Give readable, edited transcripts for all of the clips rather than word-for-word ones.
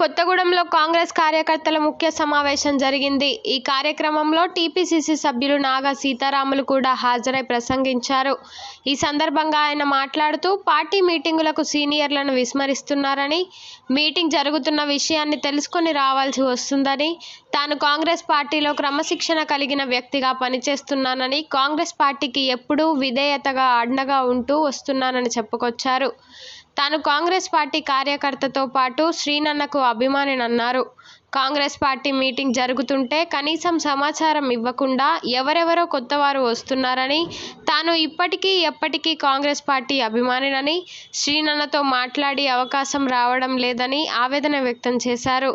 కొత్తగూడెంలో కాంగ్రెస్ కార్యకర్తల ముఖ్య సమావేశం జరిగింది. ఈ కార్యక్రమంలో టీపీసీసీ సభ్యులు నాగా సీతారాములు కూడా హాజరై ప్రసంగించారు. ఈ సందర్భంగా ఆయన మాట్లాడుతూ పార్టీ మీటింగులకు సీనియర్లను విస్మరిస్తున్నారని, మీటింగ్ జరుగుతున్న విషయాన్ని తెలుసుకొని రావాల్సి వస్తుందని, తాను కాంగ్రెస్ పార్టీలో క్రమశిక్షణ కలిగిన వ్యక్తిగా పనిచేస్తున్నానని, కాంగ్రెస్ పార్టీకి ఎప్పుడూ విధేయతగా అండగా ఉంటూ వస్తున్నానని చెప్పుకొచ్చారు. తాను కాంగ్రెస్ పార్టీ కార్యకర్తతో పాటు శ్రీనన్నకు అభిమానినన్నారు. కాంగ్రెస్ పార్టీ మీటింగ్ జరుగుతుంటే కనీసం సమాచారం ఇవ్వకుండా ఎవరెవరో కొత్తవారు వస్తున్నారని, తాను ఇప్పటికీ ఎప్పటికీ కాంగ్రెస్ పార్టీ అభిమానినని, శ్రీనన్నతో మాట్లాడే అవకాశం రావడం లేదని ఆవేదన వ్యక్తం చేశారు.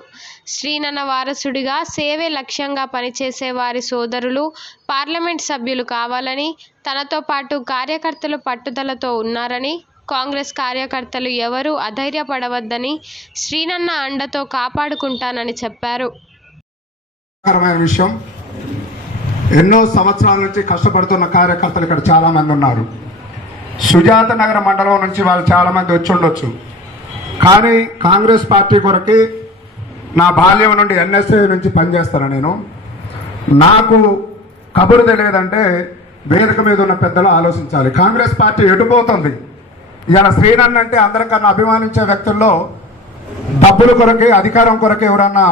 శ్రీనన్న వారసుడిగా సేవే లక్ష్యంగా పనిచేసే వారి సోదరులు పార్లమెంట్ సభ్యులు కావాలని, తనతో పాటు కార్యకర్తలు పట్టుదలతో ఉన్నారని, కాంగ్రెస్ కార్యకర్తలు ఎవరూ అధైర్యపడవద్దని, శ్రీనన్న అండతో కాపాడుకుంటానని చెప్పారు. విషయం, ఎన్నో సంవత్సరాల నుంచి కష్టపడుతున్న కార్యకర్తలు ఇక్కడ చాలా మంది ఉన్నారు. సుజాత నగర మండలం నుంచి వాళ్ళు చాలా మంది వచ్చి ఉండొచ్చు. కానీ కాంగ్రెస్ పార్టీ కొరకి నా బాల్యం నుండి ఎన్ఎస్ఏ నుంచి పనిచేస్తాను నేను. నాకు కబురు తెలియదంటే వేదిక మీద ఉన్న పెద్దలు ఆలోచించాలి. కాంగ్రెస్ పార్టీ ఎటుపోతుంది. ఇలా శ్రీనన్న అంటే అందరికన్నా అభిమానించే వ్యక్తుల్లో డబ్బుల కొరకే, అధికారం కొరకే ఎవరన్నా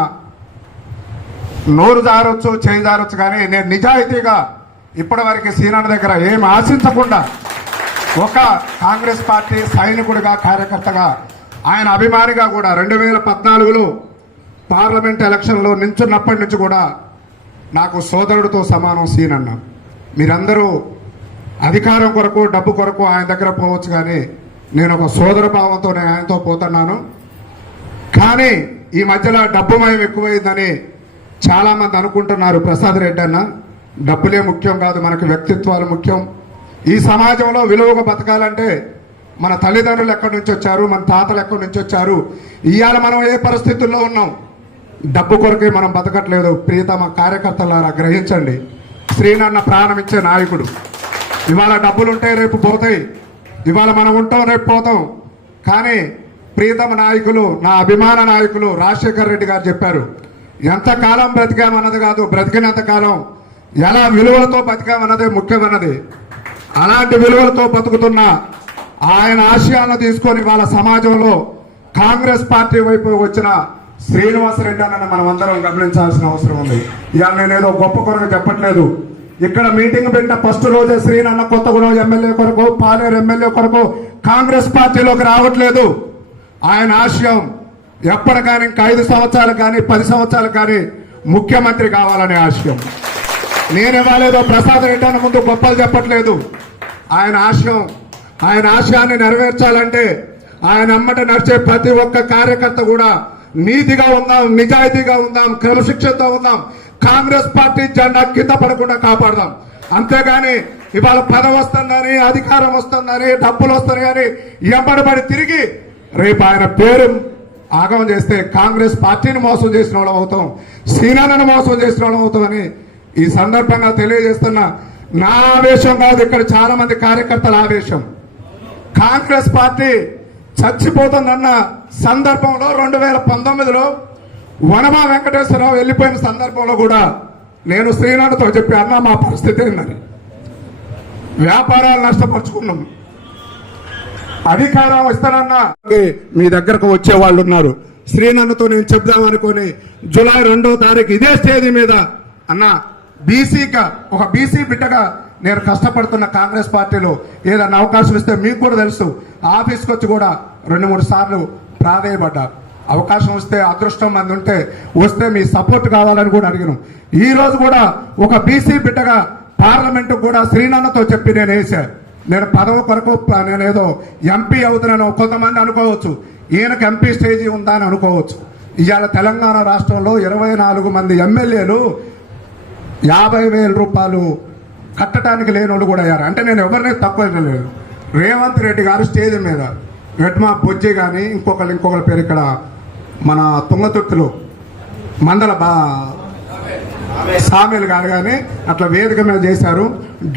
నోరు జారొచ్చు, చేయి జారొచ్చు. కానీ నేను నిజాయితీగా ఇప్పటి వరకు శ్రీనన్న దగ్గర ఏం ఆశించకుండా ఒక కాంగ్రెస్ పార్టీ సైనికుడిగా, కార్యకర్తగా, ఆయన అభిమానిగా కూడా 2014లో పార్లమెంట్ ఎలక్షన్లో నించున్నప్పటి నుంచి కూడా నాకు సోదరుడితో సమానం శ్రీనన్న. మీరందరూ అధికారం కొరకు, డబ్బు కొరకు ఆయన దగ్గర పోవచ్చు, కానీ నేను ఒక సోదర భావంతో నేను ఆయనతో పోతున్నాను. కానీ ఈ మధ్యలో డబ్బుమయం ఎక్కువైందని చాలామంది అనుకుంటున్నారు. ప్రసాద్ రెడ్డి అన్న, డబ్బులే ముఖ్యం కాదు, మనకు వ్యక్తిత్వాలు ముఖ్యం. ఈ సమాజంలో విలువగా బతకాలంటే మన తల్లిదండ్రులు ఎక్కడి నుంచి వచ్చారు, మన తాతలు ఎక్కడి నుంచి వచ్చారు, ఇవాళ మనం ఏ పరిస్థితుల్లో ఉన్నాం, డబ్బు కొరకే మనం బతకట్లేదు. ప్రియతమ కార్యకర్తలారా గ్రహించండి. శ్రీనన్న ప్రాణం ఇచ్చే నాయకుడు. ఇవాళ డబ్బులుంటే రేపు పోతాయి, ఇవాళ మనం ఉంటాం, రేపు పోతాం. కానీ ప్రియతమ నాయకులు, నా అభిమాన నాయకులు రాజశేఖర్ రెడ్డి గారు చెప్పారు, ఎంతకాలం బ్రతికామన్నది కాదు, బ్రతికినంత కాలం ఎలా విలువలతో బతికామన్నదే ముఖ్యమన్నది. అలాంటి విలువలతో బతుకుతున్న ఆయన ఆశయాలను తీసుకొని వాళ్ళ సమాజంలో కాంగ్రెస్ పార్టీ వైపు వచ్చిన శ్రీనివాసరెడ్డి అన్న మనం అందరం గమనించాల్సిన అవసరం ఉంది. ఇవాళ నేనేదో గొప్ప కొరకు చెప్పట్లేదు. ఇక్కడ మీటింగ్ పెట్టిన ఫస్ట్ రోజే శ్రీనన్న కొత్తగూడెం ఎమ్మెల్యే కొరకు, పాలేరు ఎమ్మెల్యే కొరకు కాంగ్రెస్ పార్టీలోకి రావట్లేదు. ఆయన ఆశయం ఎప్పటికైనా ఇంకా 5 సంవత్సరాలు కానీ 10 సంవత్సరాలు కానీ ముఖ్యమంత్రి కావాలనే ఆశయం. నేను ఇవ్వలేదో ప్రసాద్ రెడ్డి అన్న ముందు గొప్పలు చెప్పట్లేదు. ఆయన ఆశయం, ఆయన ఆశయాన్ని నెరవేర్చాలంటే ఆయన అమ్మట నడిచే ప్రతి ఒక్క కార్యకర్త కూడా నీతిగా ఉందాం, నిజాయితీగా ఉందాం, క్రమశిక్షణతో ఉందాం, కాంగ్రెస్ పార్టీ జెండా కింద పడకుండా కాపాడదాం. అంతేగాని ఇవాళ పదవి వస్తుందని, అధికారం వస్తుందని, డబ్బులు వస్తున్నాయని ఎంబడబడి తిరిగి రేపు ఆయన పేరు ఆగమం చేస్తే కాంగ్రెస్ పార్టీని మోసం చేసిన వాళ్ళం అవుతాం, శ్రీనన్నను మోసం చేసిన వాళ్ళం అవుతామని ఈ సందర్భంగా తెలియజేస్తున్నా. నా ఆవేశం కాదు, ఇక్కడ చాలా మంది కార్యకర్తల ఆవేశం. కాంగ్రెస్ పార్టీ చచ్చిపోతుందన్న సందర్భంలో 2019లో వనమా వెంకటేశ్వరరావు వెళ్ళిపోయిన సందర్భంలో కూడా నేను శ్రీనన్నతో చెప్పి, అన్న మా పరిస్థితి ఏందని, వ్యాపారాలు నష్టపరుచుకున్నాం, అధికారం ఇస్తానన్నా మీ దగ్గరకు వచ్చే వాళ్ళు ఉన్నారు. శ్రీనన్నతో నేను చెప్దామనుకుని జూలై 2వ తారీఖు ఇదే స్టేజ్ మీద, అన్న బీసీగా, ఒక బీసీ బిడ్డగా నేను కష్టపడుతున్న కాంగ్రెస్ పార్టీలో ఏదన్నా అవకాశం ఇస్తే మీకు కూడా తెలుసు, ఆఫీస్కి వచ్చి కూడా 2-3 సార్లు ప్రాధేయపడ్డా. అవకాశం వస్తే, అదృష్టం మంది ఉంటే వస్తే మీ సపోర్ట్ కావాలని కూడా అడిగినాం. ఈ రోజు కూడా ఒక బీసీ బిడ్డగా పార్లమెంటు కూడా శ్రీనన్నతో చెప్పి నేను వేశాను. నేను పదవి కొరకు నేనేదో ఎంపీ అవుతున్నాను కొంతమంది అనుకోవచ్చు, ఈయనకు ఎంపీ స్టేజీ ఉందా అని అనుకోవచ్చు. ఇవాళ తెలంగాణ రాష్ట్రంలో 24 మంది ఎమ్మెల్యేలు 50,000 రూపాయలు కట్టడానికి లేని వాళ్ళు కూడా అయ్యారు. అంటే నేను ఎవరిని తక్కువ లేదు. రేవంత్ రెడ్డి గారు స్టేజ్ మీద వెట్మా బొజ్జి కానీ ఇంకొకరి పేరు ఇక్కడ మన తుంగతుర్తిలో మందల సామీల్ గారు కానీ అట్లా వేదిక మీద చేశారు.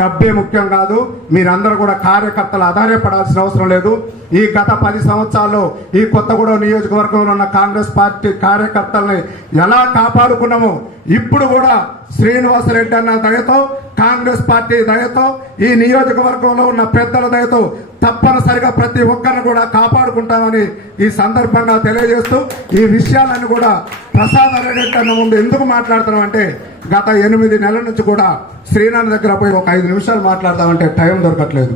డబ్బే ముఖ్యం కాదు, మీరందరూ కూడా కార్యకర్తలు ఆధారపడాల్సిన అవసరం లేదు. ఈ గత 10 సంవత్సరాల్లో ఈ కొత్తగూడెం నియోజకవర్గంలో ఉన్న కాంగ్రెస్ పార్టీ కార్యకర్తల్ని ఎలా కాపాడుకున్నామో ఇప్పుడు కూడా శ్రీనివాసరెడ్డి అన్న దయతో, కాంగ్రెస్ పార్టీ దయతో, ఈ నియోజకవర్గంలో ఉన్న పెద్దల దయతో తప్పనిసరిగా ప్రతి ఒక్కరిని కూడా కాపాడుకుంటామని ఈ సందర్భంగా తెలియజేస్తూ, ఈ విషయాలను కూడా ప్రసాద్ రెడ్డి అన్న ముందు ఎందుకు మాట్లాడుతున్నామంటే గత 8 నెలల నుంచి కూడా శ్రీనాథ్ దగ్గర పోయి ఒక 5 నిమిషాలు మాట్లాడదామంటే టైం దొరకట్లేదు.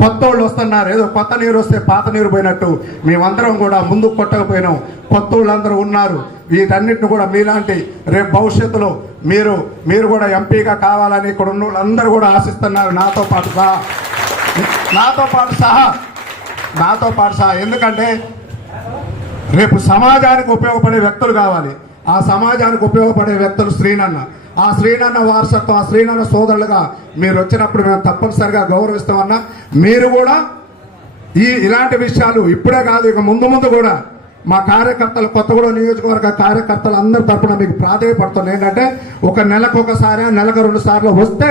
కొత్త వాళ్ళు వస్తున్నారు, ఏదో కొత్త నీరు వస్తే పాత నీరు పోయినట్టు మేమందరం కూడా ముందుకు కొట్టకపోయినాం. కొత్త వాళ్ళందరూ ఉన్నారు. వీటన్నిటిని కూడా మీలాంటి రేపు భవిష్యత్తులో మీరు కూడా ఎంపీగా కావాలని ఇక్కడ ఉన్న వాళ్ళందరూ కూడా ఆశిస్తున్నారు, నాతో పాటు సహా. ఎందుకంటే రేపు సమాజానికి ఉపయోగపడే వ్యక్తులు కావాలి. ఆ సమాజానికి ఉపయోగపడే వ్యక్తులు శ్రీనన్న. ఆ శ్రీనన్న వారసత్వం, ఆ శ్రీనన్న సోదరులుగా మీరు వచ్చినప్పుడు మేము తప్పనిసరిగా గౌరవిస్తామన్నా. మీరు కూడా ఇలాంటి విషయాలు ఇప్పుడే కాదు, ఇక ముందు కూడా మా కార్యకర్తలు, కొత్తగూడెం నియోజకవర్గ కార్యకర్తలు అందరి తరఫున మీకు ప్రాధాన్యపడుతున్నాం. ఏంటంటే ఒక నెలకు ఒకసారి, నెలకు 2 సార్లు వస్తే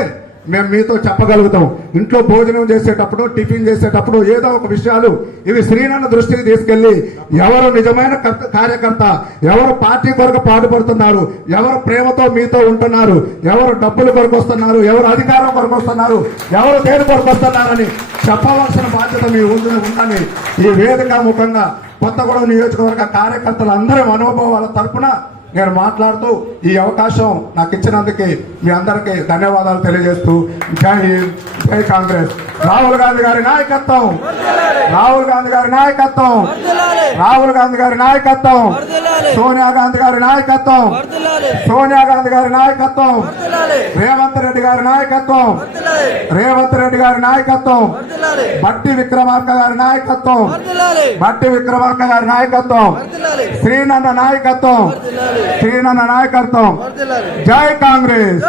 మేము మీతో చెప్పగలుగుతాం. ఇంట్లో భోజనం చేసేటప్పుడు, టిఫిన్ చేసేటప్పుడు ఏదో ఒక విషయాలు ఇవి శ్రీనన్న దృష్టికి తీసుకెళ్లి ఎవరు నిజమైన కార్యకర్త, ఎవరు పార్టీ కొరకు పాటుపడుతున్నారు, ఎవరు ప్రేమతో మీతో ఉంటున్నారు, ఎవరు డబ్బుల కొరకు వస్తున్నారు, ఎవరు అధికారం కొరకు వస్తున్నారు, ఎవరు దేని కొరకు వస్తున్నారని చెప్పవలసిన బాధ్యత మీ ఉందని ఈ వేదిక ముఖంగా కొత్తగూడెం నియోజకవర్గ కార్యకర్తలందరి మనోభావాల తరఫున నేను మాట్లాడుతూ ఈ అవకాశం నాకు ఇచ్చినందుకు మీ అందరికీ ధన్యవాదాలు తెలియజేస్తూ జై హింద్, జై కాంగ్రెస్. రాహుల్ గాంధీ గారి నాయకత్వం, రాహుల్ గాంధీ గారి నాయకత్వం, రాహుల్ గాంధీ గారి నాయకత్వం, సోనియా గాంధీ గారి నాయకత్వం, సోనియా గాంధీ గారి నాయకత్వం, రేవంత్ రెడ్డి గారి నాయకత్వం, రేవంత్ రెడ్డి గారి నాయకత్వం, బట్టి విక్రమార్క గారి నాయకత్వం, బట్టి విక్రమార్క గారి నాయకత్వం, శ్రీనన్న నాయకత్వం, శ్రీనన్న నాయకత్వం. జై కాంగ్రెస్.